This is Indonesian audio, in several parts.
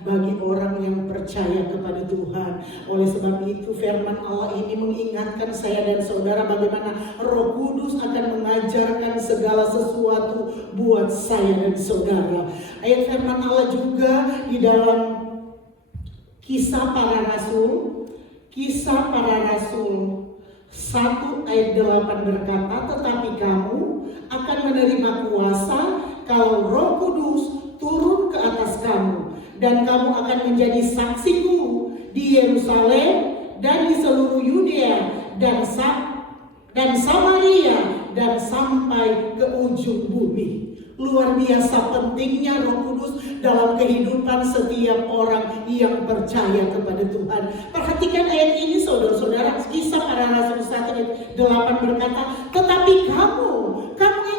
bagi orang yang percaya kepada Tuhan. Oleh sebab itu firman Allah ini mengingatkan saya dan saudara bagaimana Roh Kudus akan mengajarkan segala sesuatu buat saya dan saudara. Ayat firman Allah juga di dalam Kisah Para Rasul 1 ayat 8 berkata, tetapi kamu akan menerima kuasa kalau Roh Kudus turun ke atas kamu, dan kamu akan menjadi saksiku di Yerusalem dan di seluruh Yudea dan Samaria dan sampai ke ujung bumi. Luar biasa pentingnya Roh Kudus dalam kehidupan setiap orang yang percaya kepada Tuhan. Perhatikan ayat ini saudara-saudara, Kisah Para Rasul 1 ayat 8 berkata, tetapi kamu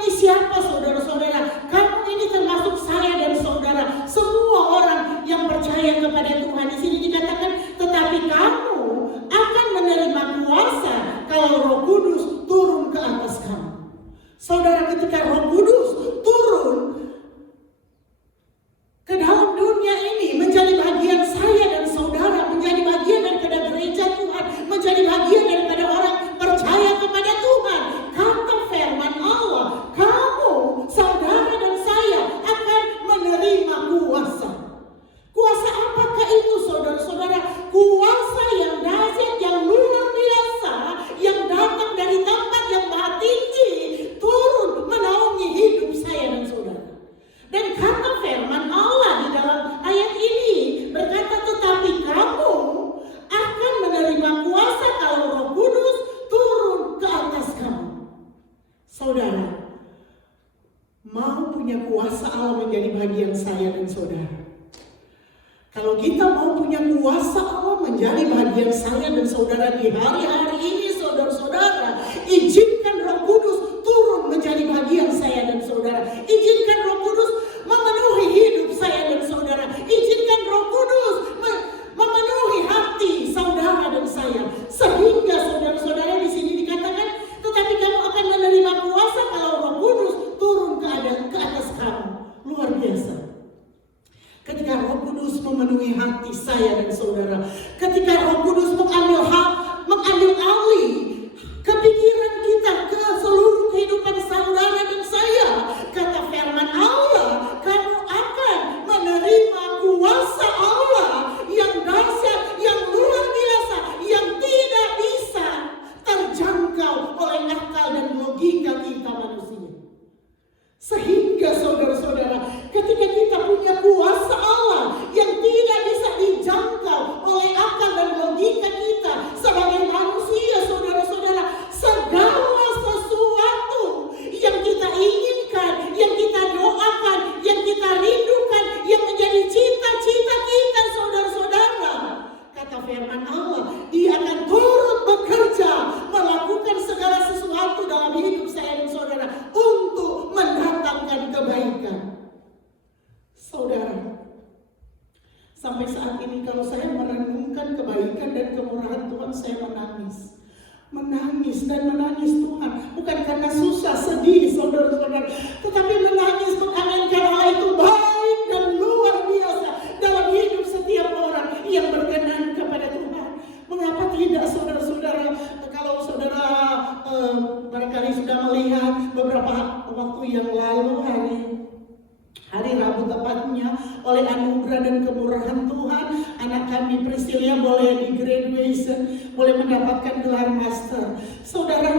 ini siapa saudara-saudara? Kamu ini termasuk saya dan saudara, semua orang yang percaya kepada Tuhan. Di sini dikatakan, tetapi kamu akan menerima kuasa kalau Roh Kudus turun ke atas kamu. Saudara, ketika Roh Kudus turun ke dalam dunia ini, menjadi bagian saya dan saudara, menjadi bagian daripada gereja Tuhan, menjadi bagian daripada orang percaya kepada Tuhan. Kata firman Allah, kamu, saudara dan saya akan menerima kuasa. Kuasa apakah itu saudara-saudara? Kuasa yang dahsyat, yang luar biasa, yang datang dari tempat yang maha tinggi, turun menaungi hidup saya dan saudara. Dan kata firman Allah di dalam ayat ini berkata, tetapi kamu akan menerima kuasa kalau Roh Kudus turun ke atas kamu. Saudara, mau punya kuasa Allah menjadi bagian saya dan saudara. Kalau kita mau punya kuasa Allah menjadi bagian saya dan saudara di hari-hari ini, saudara-saudara, izinkan Roh Kudus turun menjadi bagian saya dan saudara. Izinkan Roh Kudus memenuhi hidup saya dan saudara. Izinkan Roh Kudus memenuhi hati saudara dan saya. Sehingga saudara-saudara di sini dikatakan, tetapi kamu akan menerima kuasa kalau Roh Kudus turun ke atas kamu. Luar biasa. Ketika Roh Kudus memenuhi hati saya dan saudara, ketika Roh Kudus mengambil alih kepikiran kita ke seluruh kehidupan saudara dan saya, kata firman Allah, kamu akan menerima kuasa Allah yang dahsyat, yang luar biasa, yang tidak bisa terjangkau oleh akal dan logika kita manusia. Sehingga saudara-saudara, ketika kita punya kuasa Allah yang tidak bisa dijangkau oleh akal dan logika kita sebagai manusia, saudara-saudara, segala sesuatu yang kita inginkan, yang kita doakan, yang kita rindukan, yang menjadi cita-cita kita, saudara-saudara, kata firman Allah, Dia akan turut bekerja melakukan segala sesuatu dalam hidup saya dan saudara untuk mendatangkan kebaikan. Saudara, sampai saat ini kalau saya merenungkan kebaikan dan kemurahan Tuhan, saya menangis dan menangis Tuhan, bukan karena susah, sedih saudara-saudara, tetapi menangis mengaminkan Allah itu baik dan luar biasa dalam hidup setiap orang yang berkenan kepada Tuhan. Mengapa tidak saudara-saudara, kalau saudara barangkali sudah melihat beberapa waktu yang lalu, hari Rabu tepatnya, oleh anugerah dan kemurahan Tuhan, anak kami Priscilia boleh di graduation, boleh mendapatkan gelar master. Saudara,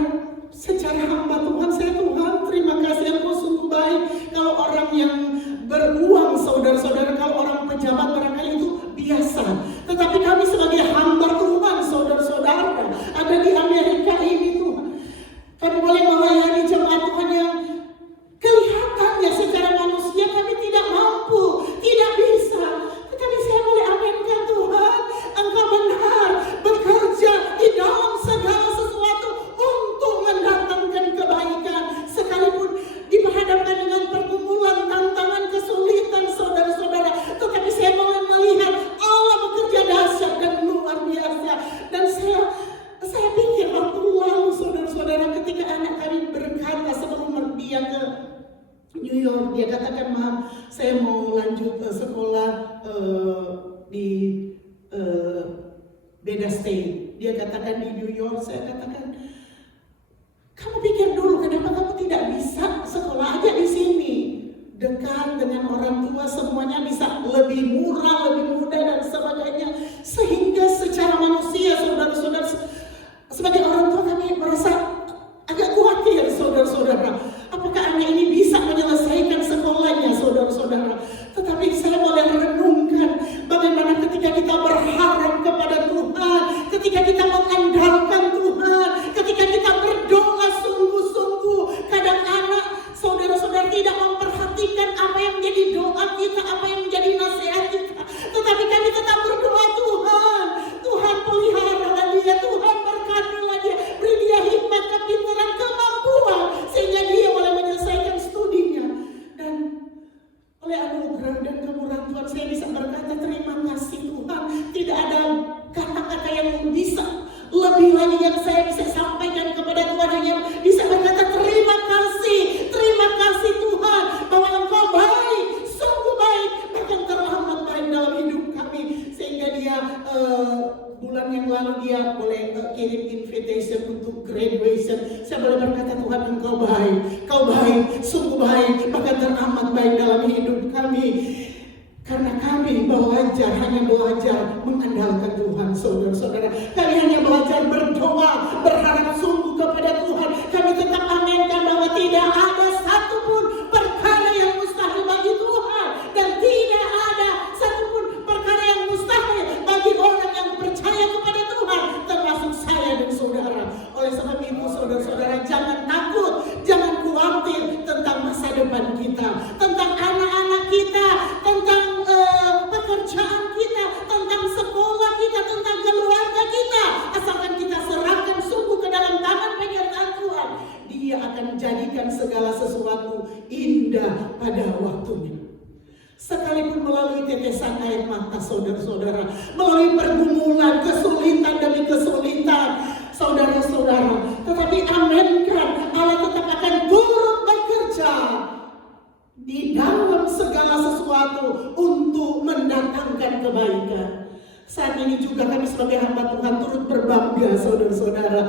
secara hamba Tuhan, Tuhan terima kasih, engkau sungguh baik. Kalau orang yang beruang, saudara-saudara, kalau orang pejabat barangkali itu biasa, tetapi kami sebagai hamba Tuhan, saudara-saudara, ada di Amerika ini Tuhan, kami boleh melayani jemaat Tuhan yang kelihatannya secara manusia kami tidak mampu, tidak bisa. Tetapi saya boleh aminkan Tuhan, Engkau benar bekerja di dalam segala sesuatu untuk mendatangkan kebaikan. Sekalipun diperhadapkan dengan pergumulan, tantangan, kesulitan, saudara-saudara, di beda state. Dia katakan di New York, saya katakan, kamu pikir dulu kenapa kamu tidak bisa sekolah aja di sini, dekat dengan orang tua, semuanya bisa lebih murah, lebih mudah dan sebagainya. Sehingga secara manusia, saudara-saudara, sebagai orang tua kami merasa agak khawatir, saudara-saudara. Apakah anak ini bisa menyelesaikan sekolahnya, saudara-saudara? Tetapi saya boleh renungkan bagaimana ketika kita berharap kepada Tuhan, ketika kita mengandalkan Tuhan, ketika kita berdoa sungguh-sungguh, kadang anak saudara-saudara tidak memperhatikan apa yang menjadi doa kita, apa yang menjadi nasihat kita. Tetapi kami tetap berdoa, Tuhan, Tuhan peliharalah dia, Tuhan berkatilah dia, beri dia hikmat, kepintaran, kemampuan, sehingga dia boleh menyelesaikan studinya. Dan oleh anugerah dan kemurahan Tuhan, saya bisa berkata terima kasih Tuhan. Tidak ada kata-kata yang bisa lebih lagi yang saya bisa sampaikan kepada Tuhan, hanya bisa berkata terima kasih Tuhan, bahwa Engkau baik, sungguh baik, bahkan teramat baik dalam hidup kami. Sehingga dia bulan yang lalu dia boleh kirim invitation untuk graduation. Saya boleh berkata, Tuhan Engkau baik, Kau baik, sungguh baik, bahkan teramat baik dalam hidup kami. Karena kami hanya belajar mengandalkan Tuhan, saudara-saudara. Kami hanya belajar berdoa, berharap sungguh kepada Tuhan. Kami tetap aminkan bahwa tidak ada satupun perkara yang mustahil bagi Tuhan, dan tidak ada satupun perkara yang mustahil bagi orang yang percaya kepada Tuhan, termasuk saya dan saudara. Oleh sebab itu, saudara-saudara, jangan takut, jangan khawatir tentang masa depan kita, tentang anak-anak kita, tentang pekerjaan kita, tentang sekolah kita, tentang keluarga kita. Asalkan kita serahkan sungguh ke dalam tangan penyertaan Tuhan, Dia akan menjadikan segala sesuatu indah pada waktunya. Sekalipun melalui tetesan air mata, saudara-saudara, melalui pergumulan, kesulitan demi kesulitan, saudara-saudara, tetapi aminkan, Allah tetap akan turut bekerja di dalam segala sesuatu untuk mendatangkan kebaikan. Saat ini juga kami sebagai hamba Tuhan turut berbangga, saudara-saudara.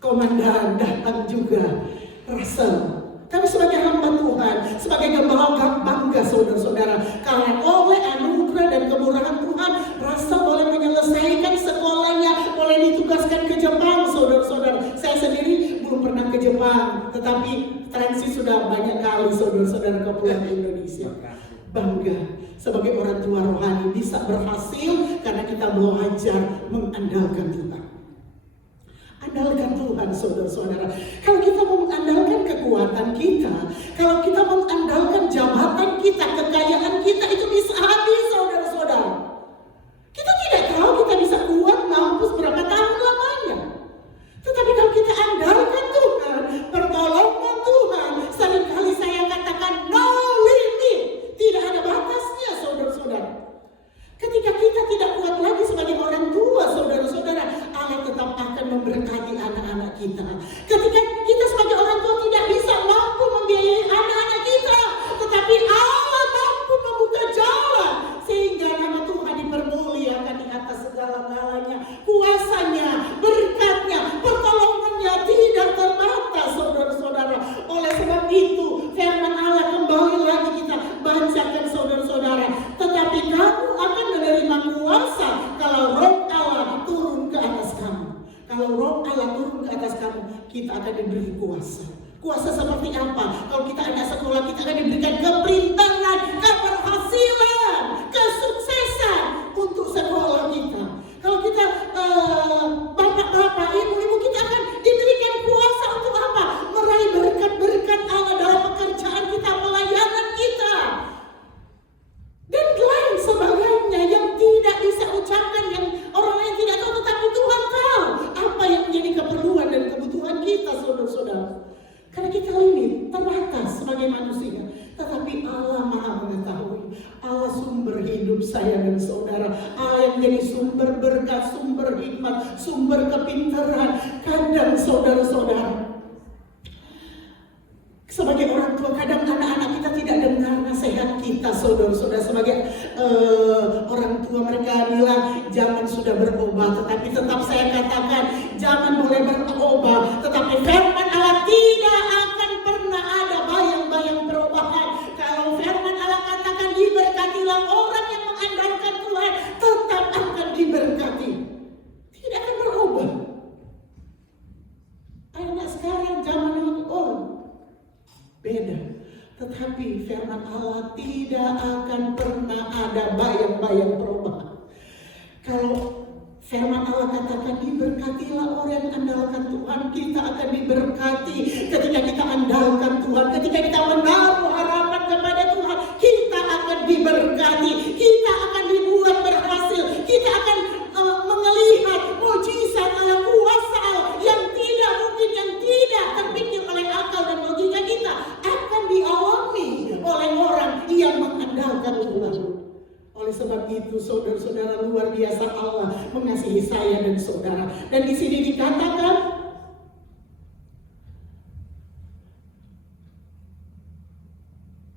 Komandan datang juga, Russell. Kami sebagai hamba Tuhan, sebagai gembala bangga, saudara-saudara, karena oleh anugerah dan kemurahan Tuhan, Russell boleh menyelesaikan sekolahnya, boleh ditugaskan ke Jepang, saudara-saudara. Saya sendiri belum pernah ke Jepang, tetapi transit sudah banyak kali, saudara-saudara, ke pulang ke Indonesia. Bangga sebagai orang tua rohani bisa berhasil karena kita belajar mengandalkan Tuhan. Andalkan Tuhan, saudara-saudara. Kalau kita mau mengandalkan kekuatan kita, kalau kita mau mengandalkan jabatan kita, kekayaan kita, itu bisa habis, saudara-saudara. Kita tidak tahu kita bisa kuat mampus berapa tahun lamanya. Tetapi kalau kita andalkan Tuhan, pertolongan Tuhan, seringkali saya katakan no limit, tidak ada batasnya, saudara-saudara. Ketika kita tidak kuat lagi sebagai orang tua, saudara-saudara, Allah tetap akan memberkati anak-anak kita. Ketika kita sebagai orang tua tidak bisa mampu membiayai anak-anak kita, tetapi Allah mampu membuka jalan sehingga nama Tuhan dipermuliakan di atas segala-galanya. Kuasanya, berkatnya, pertolongannya tidak terbatas, saudara-saudara. Oleh sebab itu, firman Allah kembali lagi kita bacakan, saudara-saudara. Tetapi kamu akan menerima kuasa kalau Roh Allah turun ke atas kamu. Kalau Roh Allah turun ke atas kamu, kita akan diberi kuasa. Kuasa seperti apa? Kalau kita anak sekolah, kita akan diberikan kepintaran, keberhasilan, kesuksesan untuk sekolah kita. Kalau kita bapak-bapak, ibu-ibu, kita akan diberikan kuasa untuk apa? Meraih berkat-berkat Allah dalam pekerjaan kita, pelayanan kita, dan lain sebagainya yang tidak bisa ucapkan, yang orang lain tidak tahu, tetapi Tuhan tahu apa yang menjadi keperluan dan kebutuhan kita, saudara-saudara. Karena kita limit, terbatas sebagai manusia, tetapi Allah Maha mengetahui. Allah sumber hidup saya dan saudara. Allah yang menjadi sumber berkat, sumber hikmat, sumber kepintaran. Kadang saudara-saudara, sebagai orang tua, kadang anak-anak kita tidak dengar nasihat kita, saudara-saudara. Sebagai orang tua, mereka berubah. Tetapi tetap saya katakan, zaman boleh berubah, tetapi firman Allah tidak akan pernah ada bayang-bayang perubahan. Kalau firman Allah katakan diberkatilah orang yang mengandalkan Tuhan, tetap akan diberkati. Tidak akan berubah. Anak sekarang zaman beda. Tetapi firman Allah tidak akan pernah ada bayang-bayang perubahan. Kalau firman Allah katakan diberkatilah orang yang andalkan Tuhan, kita akan diberkati. Ketika kita andalkan Tuhan, ketika kita menaruh harapan kepada Tuhan, kita akan diberkati. Kita akan dibuat berhasil. Kita akan melihat mujizat Allah, kuasa Allah yang tidak mungkin, yang tidak terpikir oleh akal dan logika kita, akan dialami oleh orang yang mengandalkan Tuhan. Oleh sebab itu, saudara-saudara, luar biasa Allah mengasihi saya dan saudara. Dan di sini dikatakan,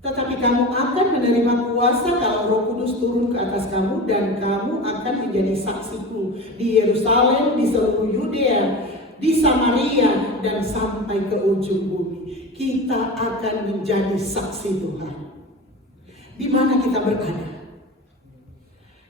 tetapi kamu akan menerima kuasa kalau Roh Kudus turun ke atas kamu, dan kamu akan menjadi saksiku di Yerusalem, di seluruh Yudea, di Samaria, dan sampai ke ujung bumi. Kita akan menjadi saksi Tuhan. Di mana kita berada?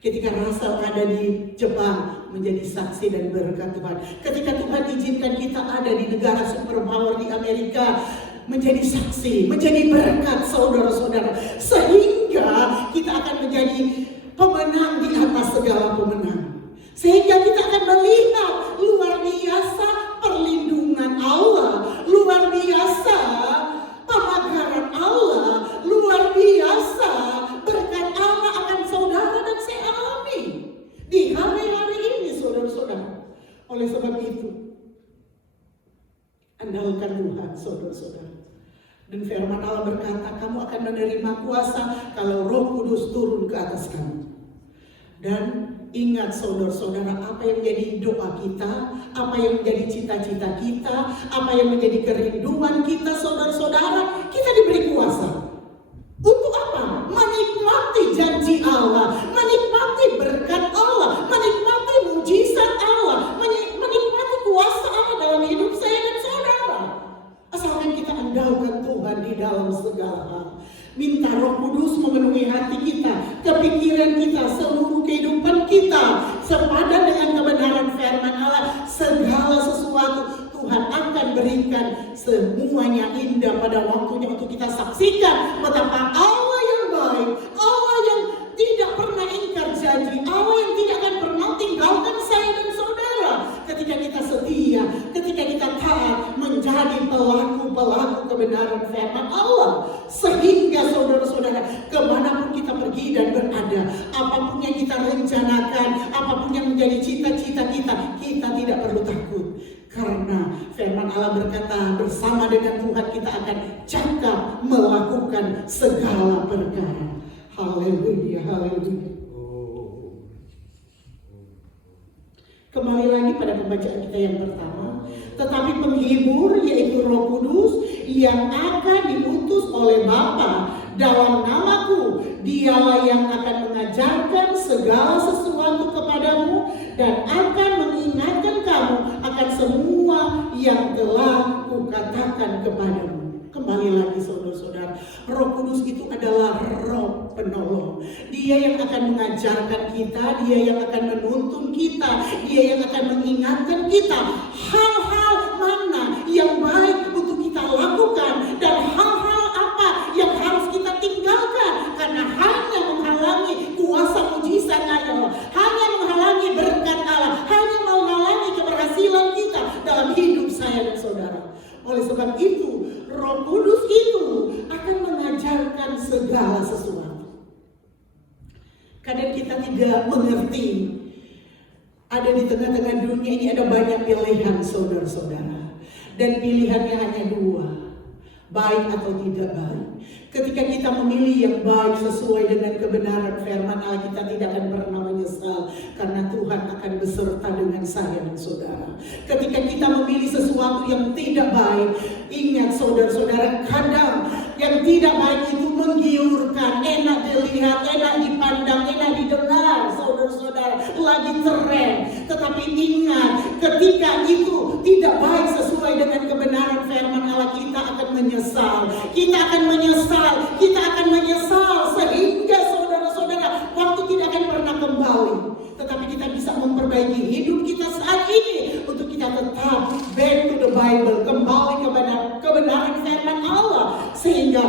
Ketika Rasel ada di Jepang, menjadi saksi dan berkat Tuhan. Ketika Tuhan izinkan kita ada di negara superpower di Amerika, menjadi saksi, menjadi berkat saudara-saudara. Sehingga kita akan menjadi pemenang di atas segala pemenang. Sehingga kita akan melihat luar biasa perlindungan Allah, luar biasa pemagaran Allah, luar biasa berkat Allah akan saudara dan saya alami di hari-hari ini, saudara-saudara. Oleh sebab itu, andalkan Tuhan, saudara-saudara. Dan firman Allah berkata, kamu akan menerima kuasa kalau Roh Kudus turun ke atas kamu. Dan ingat saudara-saudara, apa yang menjadi doa kita, apa yang menjadi cita-cita kita, apa yang menjadi kerinduan kita, saudara-saudara, kita diberi kuasa. Untuk apa? Menikmati janji Allah, menikmati berkat Allah, menikmati mujizat Allah, menikmati kuasa Allah dalam hidup saya dan saudara. Asalkan kita andalkan Tuhan di dalam segala hal. Minta Roh Kudus memenuhi hati kita, kepikiran kita, seluruh kehidupan kita sepadan dengan kebenaran firman Allah. Segala sesuatu Tuhan akan berikan, semuanya indah pada waktunya untuk kita saksikan betapa Allah yang baik, Allah yang tidak pernah ingkar janji, Allah yang tidak akan pernah tinggalkan saya dan saudara. Ketika kita setia, ketika kita taat, menjadi pelaku-pelaku kebenaran firman Allah. Sehingga saudara-saudara, kemanapun kita pergi dan berada, apapun yang kita rencanakan, apapun yang menjadi cita-cita kita, kita tidak perlu takut. Karena firman Allah berkata, bersama dengan Tuhan kita akan cakap melakukan segala perkara. Haleluya, haleluya. Kembali lagi pada pembacaan kita yang pertama. Tetapi penghibur, yaitu Roh Kudus, yang akan diutus oleh Bapa dalam namaku, dialah yang akan mengajarkan segala sesuatu kepadamu dan akan mengingatkan kamu akan semua yang telah kukatakan kepadamu. Kembali lagi saudara-saudara, Roh Kudus itu adalah Roh penolong. Dia yang akan mengajarkan kita, dia yang akan menuntun kita, dia yang akan mengingatkan kita hal-hal mana yang baik untuk kita lakukan dan hal-hal apa yang harus kita tinggalkan. Karena hanya menghalangi kuasa mujizat Allah, hanya menghalangi berkat Allah, hanya menghalangi keberhasilan kita dalam hidup saya dan saudara. Oleh sebab itu, Roh Kudus itu akan mengajarkan segala sesuatu. Kadang kita tidak mengerti, ada di tengah-tengah dunia ini ada banyak pilihan saudara-saudara. Dan pilihannya hanya dua, baik atau tidak baik. Ketika kita memilih yang baik sesuai dengan kebenaran firman Allah, kita tidak akan pernah menyesal. Karena Tuhan akan beserta dengan saya dan saudara. Ketika kita memilih sesuatu yang tidak baik, ingat saudara-saudara, kadang yang tidak baik itu menggiurkan, enak dilihat, enak dipandang, enak didengar, saudara-saudara, lagi tren. ingat, ketika itu tidak baik sesuai dengan kebenaran firman Allah, kita akan menyesal. Kita akan menyesal, kita akan menyesal sehingga saudara-saudara waktu tidak akan pernah kembali. Tetapi kita bisa memperbaiki hidup kita saat ini untuk kita tetap back to the Bible, kembali kebenaran firman Allah, sehingga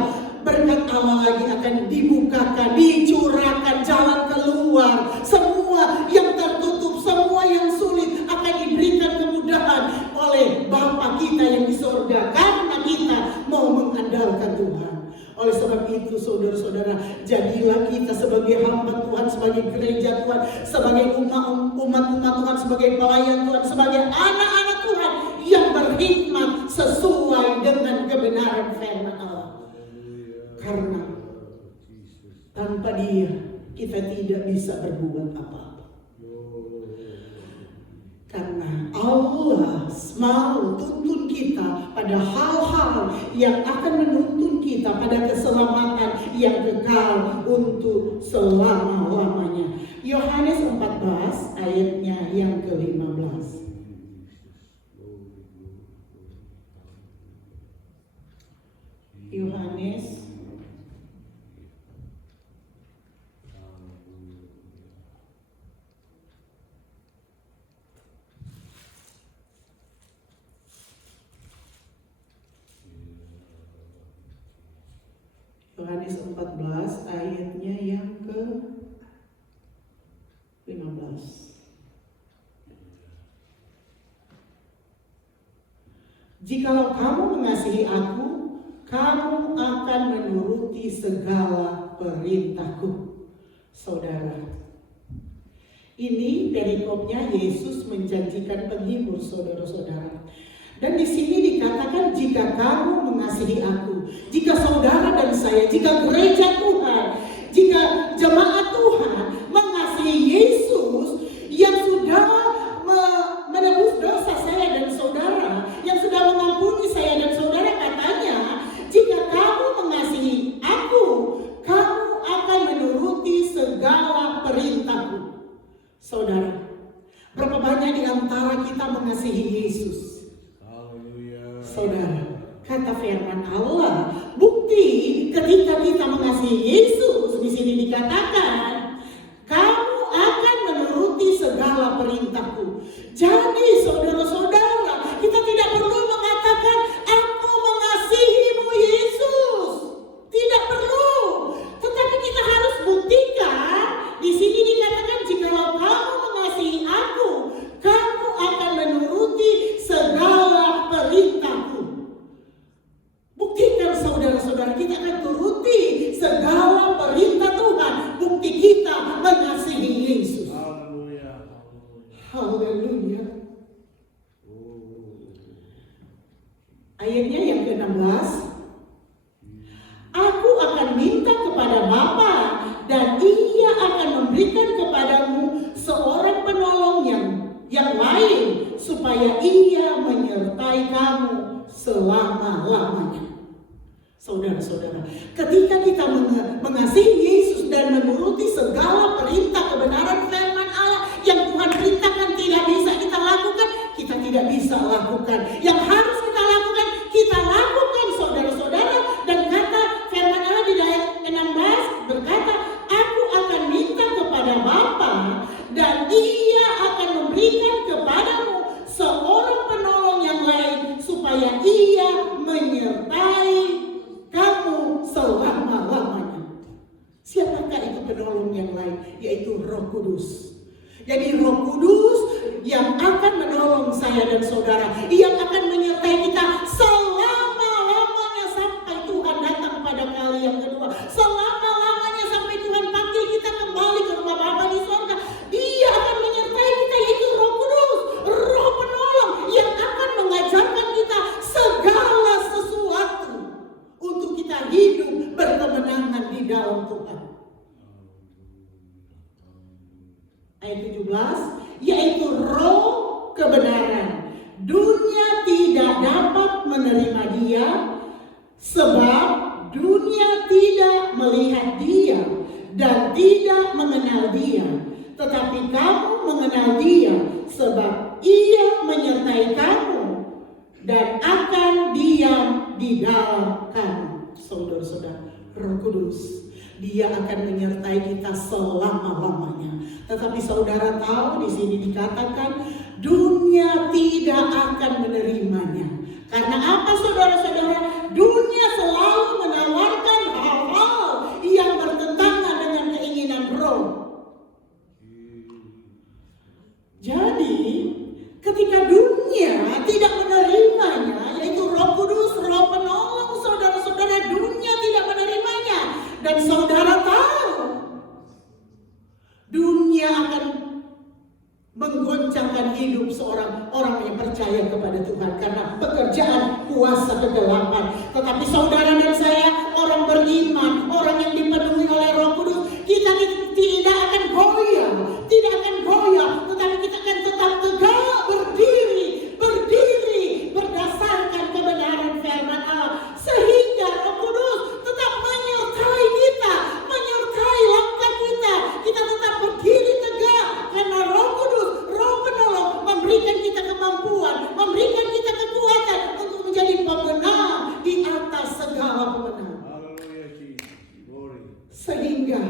berkat Allah lagi akan dibukakan, dicurahkan jalan keluar. Semua yang tertutup, semua yang sulit akan diberikan kemudahan oleh Bapa kita yang di sorga, karena kita mau mengandalkan Tuhan. Oleh sebab itu saudara-saudara, jadilah kita sebagai hamba Tuhan, sebagai gereja Tuhan, sebagai umat Tuhan, sebagai pelayan Tuhan, sebagai anak-anak Tuhan yang berhikmat sesuai dengan kebenaran firman Allah. Karena tanpa Dia kita tidak bisa berbuat apa-apa. Karena Allah mau tuntun kita pada hal-hal yang akan menuntun kita pada keselamatan yang kekal untuk selama-lamanya. Yohanes 14 ayatnya yang ke-15. Yohanes 14 ayatnya yang ke-15. Jikalau kamu mengasihi aku, kamu akan menuruti segala perintahku. Saudara, ini perikopnya Yesus menjanjikan penghibur saudara-saudara. Dan di sini dikatakan jika kamu mengasihi aku, jika saudara dan saya, jika gereja Tuhan, jika jemaat Tuhan mengasihi Yesus yang sudah menebus dosa saya dan saudara, yang sudah mengampuni saya dan saudara, katanya jika kamu mengasihi aku, kamu akan menuruti segala perintahku. Saudara, berapa banyak di antara kita mengasihi Yesus? Saudara, kata firman Allah, bukti ketika kita mengasihi Yesus, di sini dikatakan, kamu akan menuruti segala perintahku. Jadi saudara-saudara, kita tidak perlu mengatakan, aku mengasihimu Yesus. Tidak perlu. Tetapi kita harus buktikan, di sini dikatakan, jikalau kamu mengasihi aku, kamu akan menuruti segala perintahku. Buktikan saudara-saudara, kita akan turuti segala perintah Tuhan. Bukti kita mengasihi Yesus. Haleluya. Haleluya. Ayatnya yang ke-16. Aku akan minta kepada Bapa dan Ia akan memberikan kepadamu seorang penolong yang lain, supaya Ia menyertai kamu selama-lamanya. Saudara-saudara, ketika kita mengasihi Yesus dan menuruti segala perintah kebenaran firman Allah yang Tuhan perintahkan tidak bisa kita lakukan, kita tidak bisa lakukan. Yang harus kita lakukan, kita lakukan saudara-saudara. Dan kata firman Allah di ayat 16 berkata, aku akan minta kepada Bapa dan Ia akan memberikan kepadamu seorang penolong yang lain, supaya Ia menyertai kamu selama-lamanya. Siapakah itu penolong yang lain? Yaitu Roh Kudus. Jadi Roh Kudus yang akan menolong saya dan saudara, yang akan menyertai kita selama-lamanya sampai Tuhan datang pada kali yang kedua. Selama-lamanya sampai Tuhan panggil kita kembali ke rumah Bapa di surga. Dia akan menyertai kita, yaitu Roh Kudus, Roh penolong yang akan mengajarkan kita segala sesuatu untuk kita hidup berkemenangan di dalam Tuhan. Ayat 17, yaitu Roh kebenaran. Dunia tidak dapat menerima Dia, sebab dunia tidak melihat Dia dan tidak mengenal Dia. Tetapi kamu mengenal Dia, sebab Ia menyertai kamu dan akan diam di dalam kamu. Saudara-saudara, Roh Kudus, Dia akan menyertai kita selama-lamanya. Tetapi saudara tahu di sini dikatakan dunia tidak akan menerimanya. Karena apa saudara-saudara? Dunia selalu menawarkan hal-hal yang bertentangan dengan keinginan roh. Jadi ketika dunia tidak menerimanya, yaitu Roh Kudus, Roh penolong, saudara-saudara, dunia tidak menerimanya. Dan saudara tahu dunia akan menggoncangkan hidup seorang orang yang percaya kepada Tuhan karena pekerjaan kuasa kegelapan. Tetapi saudara dan saya, orang beriman, orang yang dipenuhi oleh Roh Kudus, kita tidak akan goyah, tetapi kita akan tetap tegak berdiri berdasarkan kebenaran firman Allah, sehingga Roh Kudus tetap menyertai kita, menyertai langkah kita. Kita tetap berdiri tegak karena Roh Kudus, Roh penolong memberikan kita kemampuan, memberikan kita kekuatan untuk menjadi pemenang di atas segala pemenang. Sehingga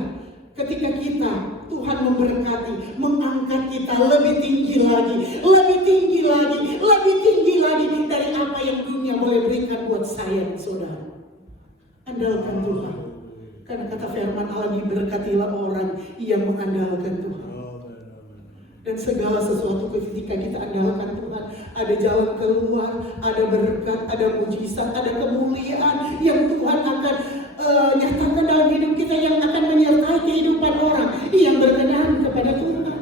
ketika kita, Tuhan memberkati, mengangkat kita lebih tinggi lagi dari apa yang dunia boleh berikan buat saya dan saudara. Andalkan Tuhan. Karena kata firman Allah, diberkatilah orang yang mengandalkan Tuhan. Dan segala sesuatu ketika kita andalkan Tuhan, ada jalan keluar, ada berkat, ada mujizat, ada kemuliaan yang Tuhan akan nyatakan dalam hidup kita, yang akan menyertai kehidupan orang yang berkenan kepada Tuhan.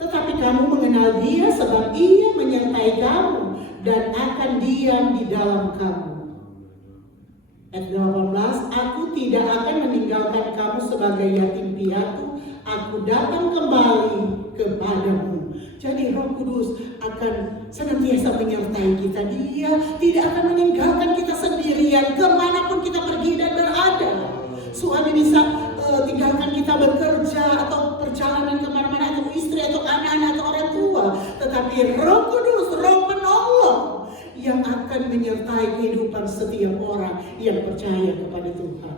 Tetapi kamu mengenal Dia sebab Ia menyertai kamu dan akan diam di dalam kamu. Ayat 18, aku tidak akan meninggalkan kamu sebagai yatim piatu, aku datang kembali kepadamu. Jadi Roh Kudus akan senantiasa menyertai kita. Dia tidak akan meninggalkan kita sendirian kemanapun kita pergi dan berada. Suami bisa tinggalkan kita bekerja atau perjalanan kemana-mana, atau istri atau anak-anak atau orang tua. Tetapi Roh Kudus, Roh penolong yang akan menyertai kehidupan setiap orang yang percaya kepada Tuhan.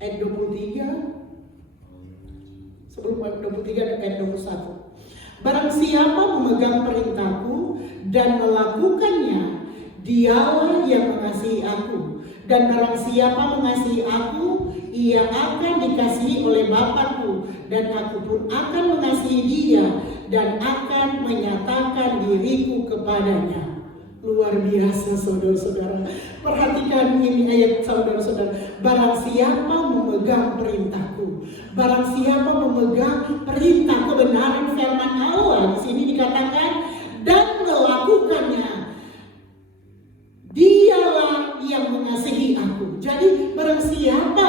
Ayat 23, sebelum ayat 23 ayat 21. Barang siapa memegang perintahku dan melakukannya, dialah yang mengasihi aku. Dan barang siapa mengasihi aku, ia akan dikasihi oleh Bapakku, dan aku pun akan mengasihi dia dan akan menyatakan diriku kepadanya. Luar biasa saudara-saudara. Perhatikan ini ayat saudara-saudara. Barang siapa memegang perintahku, barang siapa memegang perintah kebenaran firman Allah, di sini dikatakan dan melakukannya, dialah yang mengasihi aku. Jadi barang siapa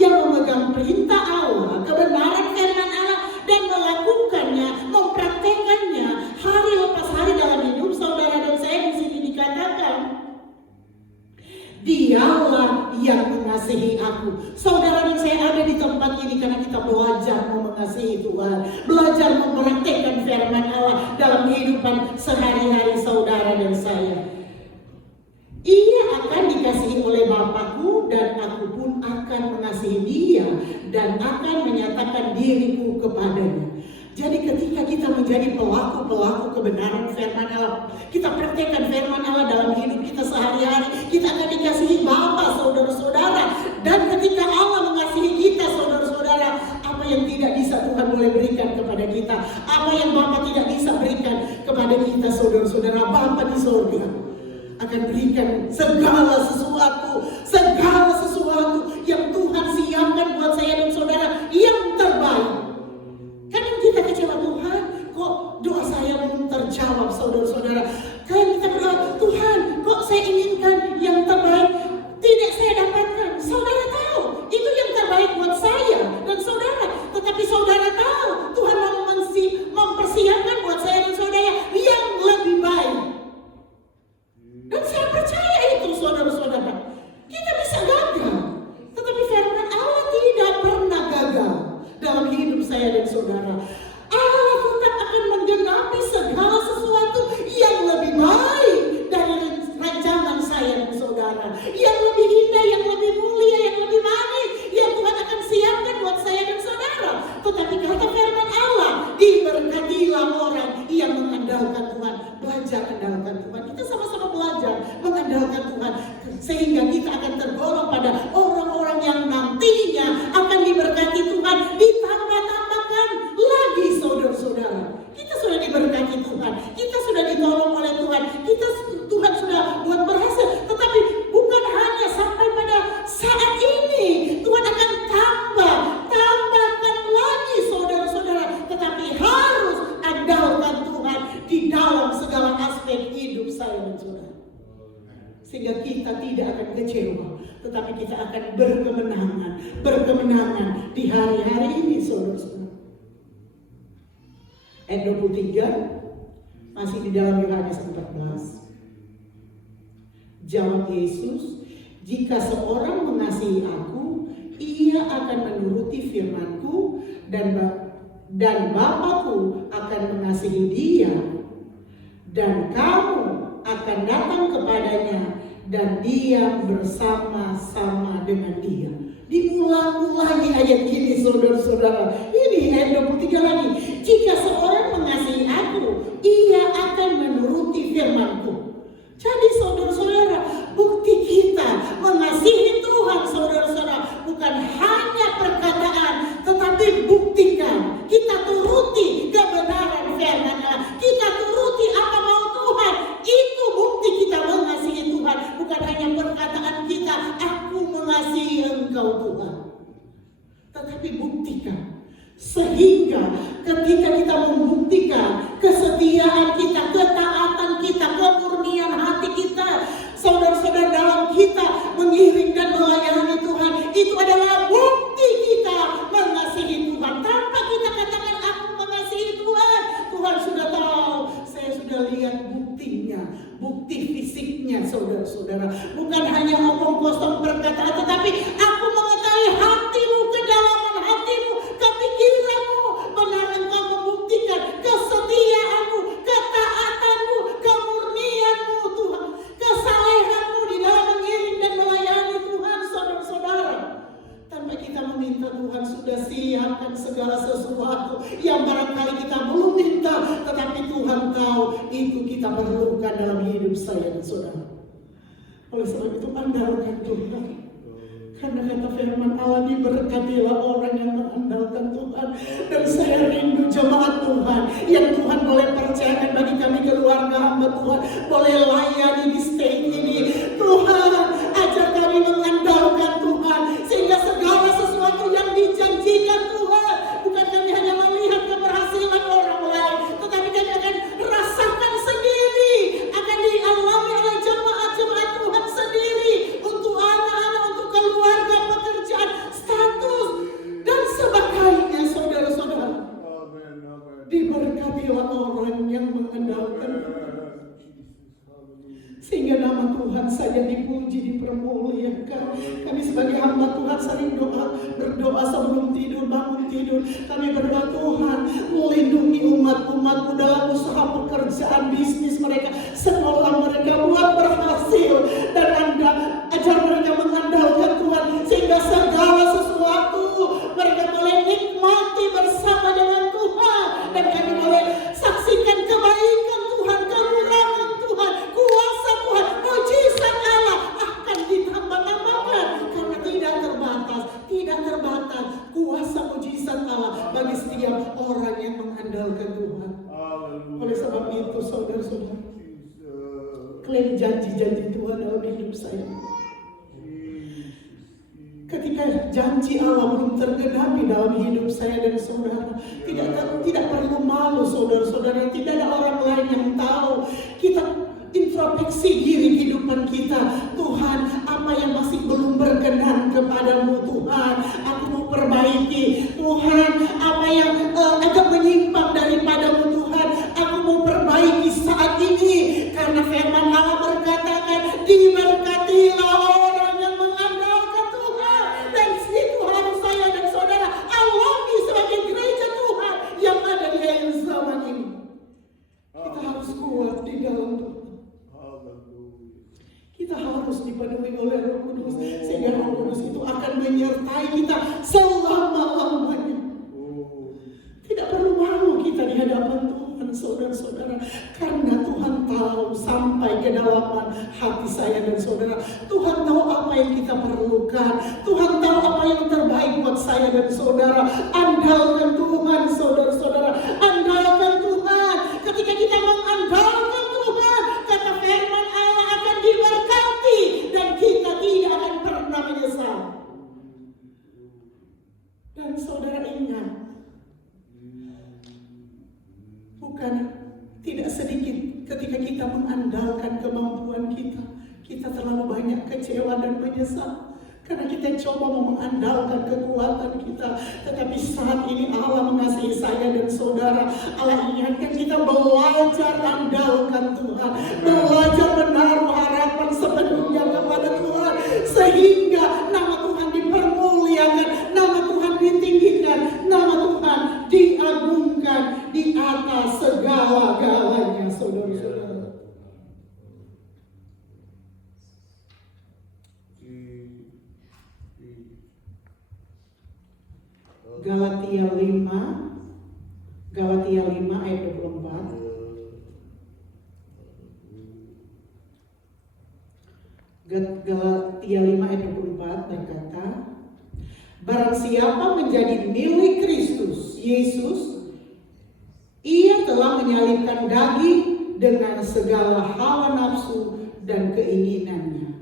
yang memegang perintah Allah, kebenaran firman Allah, dan melakukannya, mempraktekannya hari lepas hari dalam hidup saudara dan saya, di sini dikatakan dialah yang mengasihi aku. Saudara dan saya ada di tempat ini karena kita belajar mengasihi Tuhan, belajar mempraktekkan firman Allah dalam kehidupan sehari-hari saudara dan saya. Ia akan dikasihi oleh Bapakku, dan aku pun akan mengasihi dia dan akan menyatakan diriku kepadanya. Jadi ketika kita menjadi pelaku-pelaku kebenaran firman Allah, kita praktekkan firman Allah dalam hidup kita sehari-hari, kita akan dikasihi Bapa, saudara-saudara. Dan ketika Allah mengasihi kita, saudara-saudara, apa yang tidak bisa Tuhan boleh berikan kepada kita, apa yang Bapa tidak bisa berikan kepada kita, saudara-saudara, Bapa di surga akan berikan segala sesuatu yang Tuhan siapkan buat saya dan saudara yang terbaik. Kadang kita kecewa, Tuhan, kok doa saya belum terjawab, saudara-saudara. Kadang kita berdoa, Tuhan, kok saya inginkan yang terbaik tidak saya dapatkan. Saudara tahu, itu yang terbaik buat saya dan saudara. Tetapi saudara tahu, Tuhan mempersiapkan buat saya dan saudara yang lebih baik. Dan saya percaya itu, saudara-saudara. saudara. Yang lebih indah, yang lebih mulia, yang lebih manis, yang Tuhan akan siapkan buat saya dan saudara. Tetapi kata firman Allah, diberkatilah orang yang mengandalkan Tuhan. Belajar andalkan Tuhan. Kita sama-sama belajar mengandalkan Tuhan. Sehingga kita akan tergolong pada orang-orang yang nantinya akan diberkati Tuhan. Ditambah-tambahkan lagi saudara-saudara. Kita sudah diberkati Tuhan. Kita sudah ditolong oleh Tuhan. Tuhan sudah buat berhasil. Tetapi bukan hanya sampai pada saat ini. Tuhan akan tambahkan lagi saudara-saudara. Tetapi harus andalkan Tuhan di dalam segala aspek hidup saya dan saudara. Sehingga kita tidak akan kecewa, tetapi kita akan berkemenangan di hari-hari ini, saudara-saudara. Ayat 23 masih di dalam Yohanes 14. Jawab Yesus, jika seorang mengasihi aku, ia akan menuruti firman-Ku, dan Bapa-Ku akan mengasihi dia, dan kamu akan datang kepadanya dan diam bersama-sama dengan dia. Diulang lagi ayat ini, saudara-saudara. Ini ayat 23 lagi. Jika seorang mengasihi aku, ia akan menuruti firman-Ku. Jadi saudara-saudara, bukti kita mengasihi Tuhan, saudara-saudara, bukan hanya perkataan, tetapi buktikan. Kita turuti kebenaran firman Allah. Kita turuti apa mau Tuhan. Itu bukti kita mengasihi Tuhan. Bukan hanya perkataan kita, aku mengasihi Engkau Tuhan. Tetapi buktikan. Sehingga ketika kita membuktikan kesetiaan kita, ketaatan kita, kemurnian hati kita, saudara-saudara, dalam kita mengiring dan melayani Tuhan, itu adalah bukti kita mengasihi Tuhan. Tanpa kita katakan aku mengasihi Tuhan, Tuhan sudah tahu. Saya sudah lihat buktinya, bukti fisiknya, saudara-saudara. Bukan hanya omong kosong perkataan, tetapi aku mengetahui hatimu, kedalaman hatimu, kepikiranmu. Benar engkau membuktikan kesetiaanmu, ketaatanmu, kemurnianmu Tuhan, kesalehanmu di dalam mengiring dan melayani Tuhan, saudara-saudara. Tanpa kita meminta, Tuhan sudah siapkan segala sesuatu yang barangkali kita belum minta, tetapi Tuhan tahu itu kita perlukan dalam hidup saya dan saudara. Oleh sebab itu andalkan Tuhan. Karena kata firman Allah, diberkatilah orang yang mengandalkan Tuhan. Dan saya rindu jemaat Tuhan yang Tuhan boleh percayakan bagi kami keluarga hamba Tuhan, boleh layani di stage ini. Tuhan, ajar kami mengandalkan Tuhan, sehingga segala sesuatu yang dijanjikan Tuhan, bukan kami hanya melihat keberhasilan orang lain, tetapi kami akan rasakan sendiri, akan dialami oleh jemaat-jemaat Tuhan sendiri, untuk anak-anak, untuk keluarga, pekerjaan, status, dan sebagainya, saudara-saudara. Diberkatilah orang yang mengandalkan Tuhan, sehingga nama Tuhan saja dipuji, dipermuliakan. Kami sebagai hamba Tuhan sering berdoa sebelum tidur, bangun tidur. Kami berdoa, Tuhan melindungi umat-umat-Mu dalam usaha pekerjaan, bisnis mereka, sekolah mereka, buat berhasil. Dan Anda ajar mereka mengandalkan Tuhan, sehingga segala sesuatu mereka boleh nikmati bersama dengan Tuhan. Dan kami boleh saksikan kebaikan Tuhan, kemurahan Tuhan, kuasa Tuhan, mujizat Allah akan ditambah-tambahkan. Karena tidak terbatas kuasa mujizat Allah bagi setiap orang yang mengandalkan Tuhan. Oleh sebab itu, saudara-saudara, klaim janji-janji Tuhan dalam hidup saya. Ketika janji Allah belum tergenapi dalam hidup saya dan saudara, tidak perlu malu, saudara-saudara. Tidak ada orang lain yang tahu. Kita introspeksi diri kehidupan kita. Tuhan, apa yang masih belum berkenan kepadamu Tuhan, aku mau perbaiki. Tuhan, apa yang agak menyimpang daripadamu Tuhan, aku mau perbaiki saat ini. Karena firman Allah berkatakan, diberkatilah orang yang mengandalkan Tuhan. Dan situ harus saya dan saudara alami sebagai gereja Tuhan yang ada di akhir zaman ini. Kita harus kuat di dalam Tuhan. Kita harus dipenuhi menyertai kita selama-lamanya. Tidak perlu malu kita di hadapan Tuhan, saudara-saudara, karena Tuhan tahu sampai kedalaman hati saya dan saudara. Tuhan tahu apa yang kita perlukan. Tuhan tahu apa yang terbaik buat saya dan saudara. Andalkan Tuhan, saudara-saudara. Andalkan Tuhan. Ketika kita mengandalkan Tuhan, kata firman Allah akan diberkati dan kita tidak akan pernah menyesal. Dan saudara ingat, bukan tidak sedikit ketika kita mengandalkan kemampuan kita, kita terlalu banyak kecewa dan menyesal. Karena kita coba mengandalkan kekuatan kita. Tetapi saat ini Allah mengasihi saya dan saudara. Allah ingatkan kita belajar andalkan Tuhan. Belajar menaruh harapan sepenuhnya kepada Tuhan. Sehingga nama Tuhan dipermuliakan. Nama Tuhan ditinggikan. Nama Tuhan diagungkan di atas segala-galanya, saudara-saudara. Galatia 5 ayat 24. Galatia 5 ayat 24 berkata, barang siapa menjadi milik Kristus Yesus, ia telah menyalibkan daging dengan segala hawa nafsu dan keinginannya.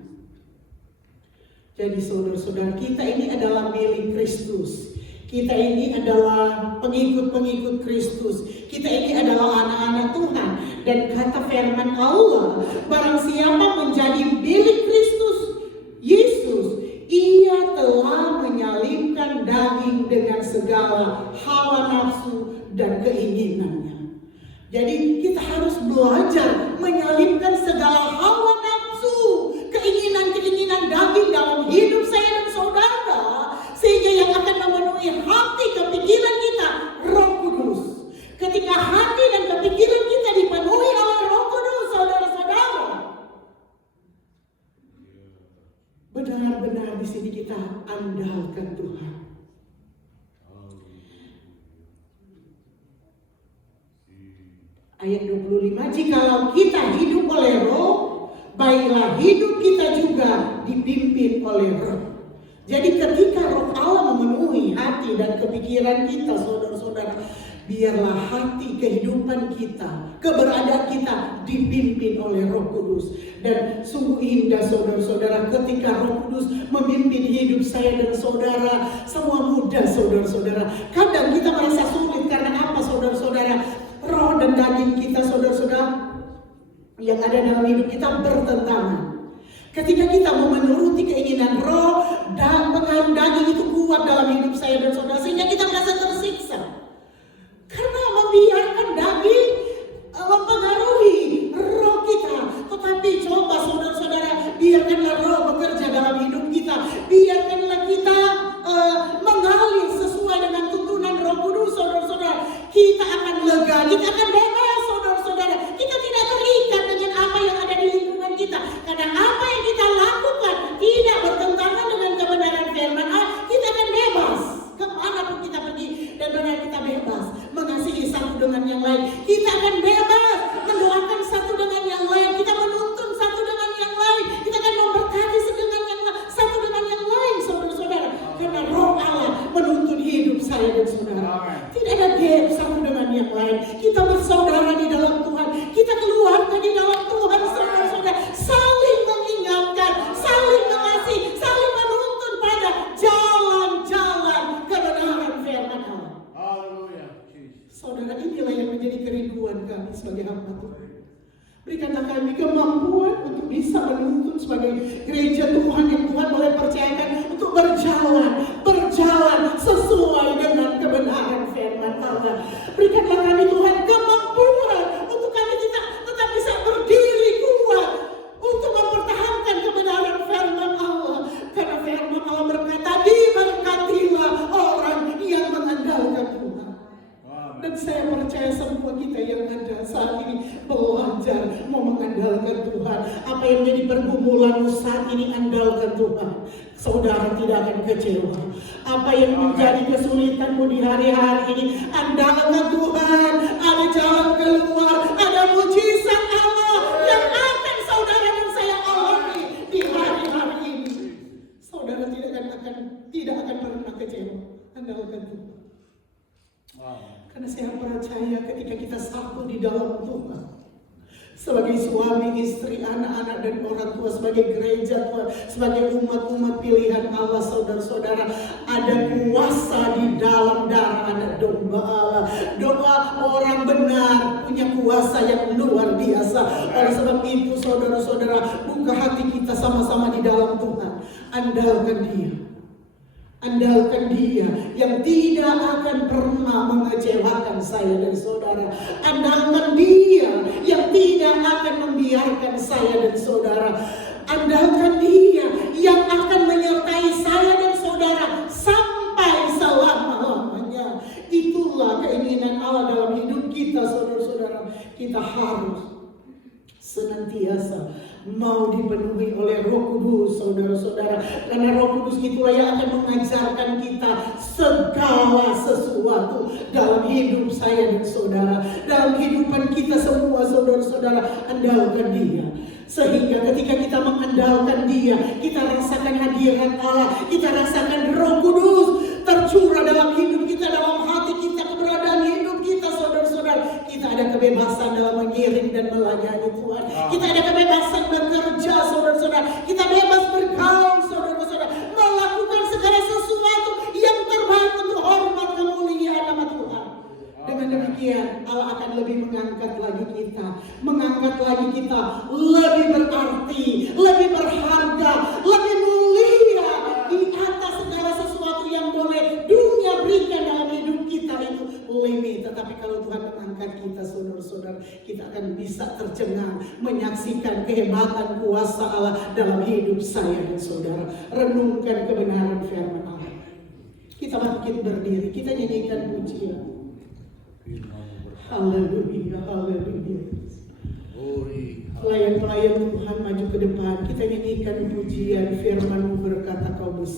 Jadi saudara-saudara, kita ini adalah milik Kristus. Kita ini adalah pengikut-pengikut Kristus. Kita ini adalah anak-anak Tuhan. Dan kata firman Allah, barang siapa menjadi milik Kristus Yesus, ia telah menyalibkan daging dengan segala hawa nafsu dan keinginannya. Jadi kita harus belajar menyalibkan segala hawa nafsu, keinginan-keinginan daging dalam hidup saya dan saudara. Sehingga yang akan memenuhi hati kepikiran kita, Roh Kudus. Ketika hati dan kepikiran kita dipenuhi oleh Roh Kudus, saudara-saudara, benar-benar di sini kita andalkan Tuhan. Ayat 25, jikalau kita hidup oleh Roh, baiklah hidup kita juga dipimpin oleh Roh. Jadi ketika Roh Allah memenuhi hati dan kepikiran kita, saudara-saudara, biarlah hati, kehidupan kita, keberadaan kita dipimpin oleh Roh Kudus. Dan sungguh indah, saudara-saudara, ketika Roh Kudus memimpin hidup saya dan saudara. Semua mudah, saudara-saudara. Kadang kita merasa sulit karena apa, saudara-saudara? Roh dan daging kita, saudara-saudara, yang ada dalam hidup kita bertentangan. Ketika kita mau menuruti keinginan roh dan pengaruh daging itu kuat dalam hidup saya dan saudara, sehingga kita merasa tersiksa karena membiarkan daging mempengaruhi roh kita. Tetapi coba saudara-saudara, biarkanlah roh bekerja dalam hidup kita. Biarkanlah kita mengalir sesuai dengan tuntunan Roh Kudus, saudara-saudara. Kita akan lega, kita akan bebas, saudara-saudara. Kita tidak terikat dengan apa yang ada di lingkungan kita. Karena apa yang kita lakukan tidak bertentangan dengan kebenaran firman Allah. Kita akan bebas kemanapun kita pergi, dan benar kita bebas mengasihi satu dengan yang lain. Kita akan bebas mendoakan satu dengan yang lain. Kita menuntun satu dengan yang lain. Kita akan memberkati satu dengan yang lain, saudara-saudara. Karena Roh Allah menuntun hidup saya dan saudara. Tidak ada gap satu dengan yang lain. Kita bersaudara di dalam Tuhan. Kita keluarga di dalam Tuhan, saudara-saudara. Saling mengingatkan, saling mengasihi, saling menuntun pada jalan-jalan kebenaran firman Allah. Saudara, inilah yang menjadi kerinduan kami sebagai hamba Tuhan. Berikanlah kami kemampuan untuk bisa menuntun sebagai gereja Tuhan yang Tuhan boleh percayakan untuk berjalan sesuai dengan kebenaran firman Allah. Berikanlah kami Tuhan kemampuan untuk kami tetap bisa berdiri kuat untuk mempertahankan kebenaran firman Allah. Karena firman Allah berkata, diberkatilah orang yang mengandalkan Tuhan. Dan saya percaya semua kita yang ada saat ini belajar mau mengandalkan Tuhan. Apa yang menjadi pergumulanmu saat ini andalkan Tuhan, saudara tidak akan kecewa. Apa yang menjadi kesulitanmu di hari-hari ini, andalkan Tuhan. Ada jalan keluar, ada mujizat Allah yang akan saudara dan saya alami di hari-hari ini. Saudara tidak akan pernah kecewa. Andalkan Tuhan. Karena saya percaya ketika kita satu di dalam Tuhan, sebagai suami, istri, anak-anak, dan orang tua, sebagai gereja Tuhan, sebagai umat-umat pilihan Allah, saudara-saudara, ada kuasa di dalam darah anak domba Allah. Doa orang benar punya kuasa yang luar biasa. Oleh sebab itu, saudara-saudara, buka hati kita sama-sama di dalam Tuhan. Andalkan Dia. Andalkan Dia yang tidak akan pernah mengecewakan saya dan saudara. Andalkan Dia yang tidak akan membiarkan saya dan saudara. Andalkan Dia yang akan menyertai saya dan saudara sampai selama-lamanya. Itulah keinginan Allah dalam hidup kita, saudara-saudara. Kita harus senantiasa mau dipenuhi oleh Roh Kudus, saudara-saudara. Karena Roh Kudus itulah yang akan mengajarkan kita segala sesuatu dalam hidup saya dan saudara, dalam kehidupan kita semua, saudara-saudara. Andalkan Dia, sehingga ketika kita mengandalkan Dia, kita rasakan hadirat Allah, kita rasakan Roh Kudus tercurah dalam hidup kita, dalam hati kita, keberadaan hidup kita, saudara-saudara. Kita ada kebebasan dalam mengiring dan melayani Tuhan. Kita ada kebebasan bekerja, saudara-saudara. Kita bebas bergaul, saudara-saudara, melakukan segala sesuatu yang terbaik untuk hormat kemuliaan nama Tuhan. Dengan demikian Allah akan lebih mengangkat lagi kita, lebih berarti, lebih berharga, lebih mulia di atas segala sesuatu yang boleh dunia berikan dalam hidup kita. Itu limit. Tetapi kalau Tuhan mengangkat kita, saudara-saudara, kita akan bisa tercengang menyaksikan kehebatan kuasa Allah dalam hidup saya dan saudara. Renungkan kebenaran firman Allah. Kita bangkit berdiri, kita nyanyikan pujian. Haleluya, haleluya. Pelayan-pelayan Tuhan maju ke depan, kita nyanyikan pujian. Firman-Mu berkata, Kau besar.